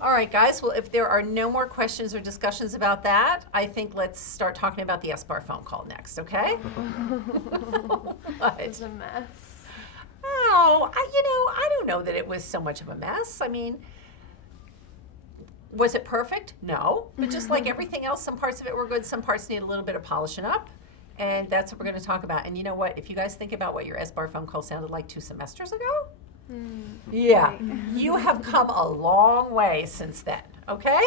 All right, guys. Well, if there are no more questions or discussions about that, I think let's start talking about the SBAR phone call next, okay? It was a mess. Oh, I don't know that it was so much of a mess. I mean, was it perfect? No. But just like everything else, some parts of it were good, some parts need a little bit of polishing up. And that's what we're going to talk about. And you know what? If you guys think about what your SBAR phone call sounded like 2 semesters ago, yeah, you have come a long way since then, okay?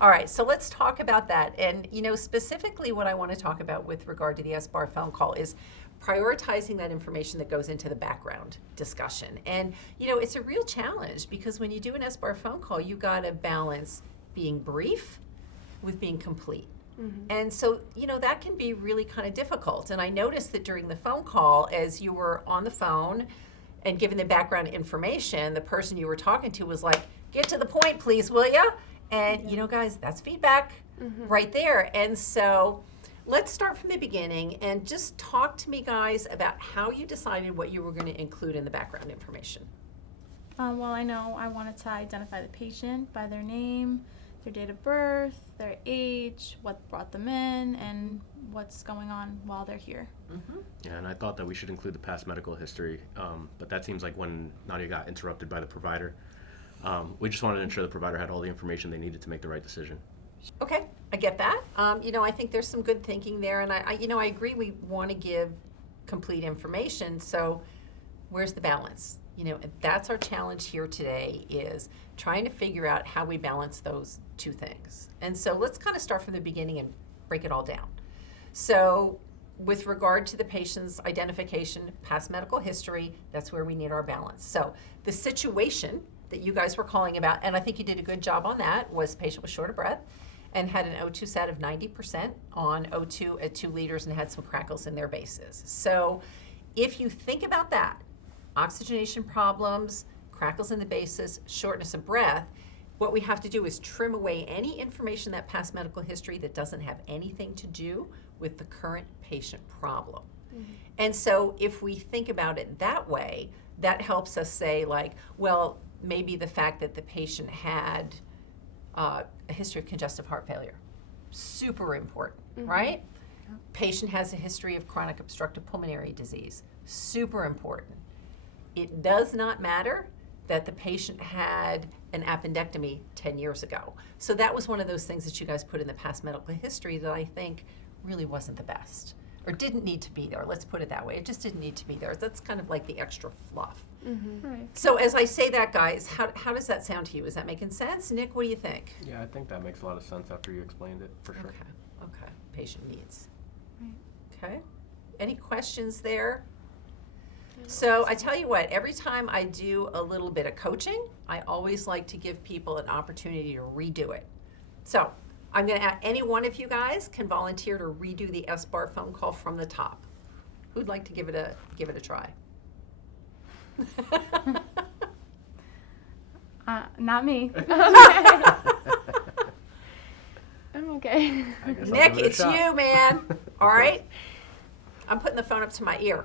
All right, so let's talk about that. And, specifically what I want to talk about with regard to the SBAR phone call is prioritizing that information that goes into the background discussion. And, it's a real challenge because when you do an SBAR phone call, you got to balance being brief with being complete. And so, that can be really kind of difficult. And I noticed that during the phone call, as you were on the phone and given the background information, the person you were talking to was like, get to the point, please, will ya? And, guys, that's feedback right there. And so let's start from the beginning and just talk to me, guys, about how you decided what you were going to include in the background information. Well, I know I wanted to identify the patient by their name, their date of birth, their age, what brought them in, and what's going on while they're here. Yeah, and I thought that we should include the past medical history, but that seems like when Nadia got interrupted by the provider. We just wanted to ensure the provider had all the information they needed to make the right decision. Okay, I get that. I think there's some good thinking there, and I agree we want to give complete information, so where's the balance? That's our challenge here today, is trying to figure out how we balance those two things. And so let's kind of start from the beginning and break it all down. So with regard to the patient's identification, past medical history, that's where we need our balance. So the situation that you guys were calling about, and I think you did a good job on that, was the patient was short of breath and had an O2 sat of 90% on O2 at 2 liters and had some crackles in their bases. So if you think about that, oxygenation problems, crackles in the bases, shortness of breath, what we have to do is trim away any information, that past medical history, that doesn't have anything to do with the current patient problem. And so if we think about it that way, that helps us say, like, well, maybe the fact that the patient had a history of congestive heart failure, super important, right? Patient has a history of chronic obstructive pulmonary disease, super important. It does not matter that the patient had an appendectomy 10 years ago. So that was one of those things that you guys put in the past medical history that I think really wasn't the best, or didn't need to be there. Let's put it that way. It just didn't need to be there. That's kind of like the extra fluff. Right. So as I say that, guys, how does that sound to you? Is that making sense? Nick, what do you think? Yeah, I think that makes a lot of sense after you explained it, for sure. Okay. Patient needs. Right. Okay. Any questions there? So I tell you what, every time I do a little bit of coaching, I always like to give people an opportunity to redo it. So I'm going to add, any one of you guys can volunteer to redo the SBAR phone call from the top. Who'd like to give it a try? Not me. I'm okay. I guess I'll Nick, give it a it's shot. you, man. All right. I'm putting the phone up to my ear.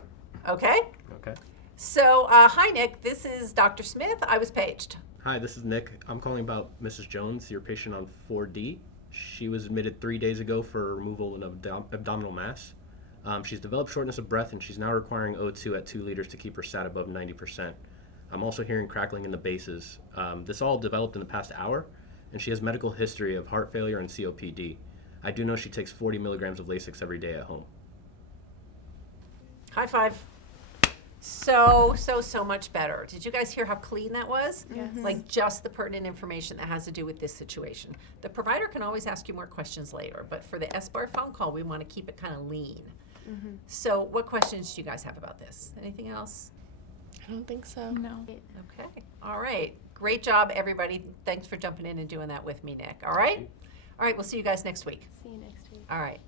Okay? Okay. So, hi, Nick. This is Dr. Smith. I was paged. Hi, this is Nick. I'm calling about Mrs. Jones, your patient on 4D. She was admitted 3 days ago for removal of an abdominal mass. She's developed shortness of breath, and she's now requiring O2 at 2 liters to keep her sat above 90%. I'm also hearing crackling in the bases. This all developed in the past hour, and she has medical history of heart failure and COPD. I do know she takes 40 milligrams of Lasix every day at home. High five. So much better. Did you guys hear how clean that was? Yes. Like just the pertinent information that has to do with this situation. The provider can always ask you more questions later, but for the SBAR phone call, we want to keep it kind of lean. So what questions do you guys have about this? Anything else? I don't think so. No. Okay. All right. Great job, everybody. Thanks for jumping in and doing that with me, Nick. All right? All right, we'll see you guys next week. See you next week. All right.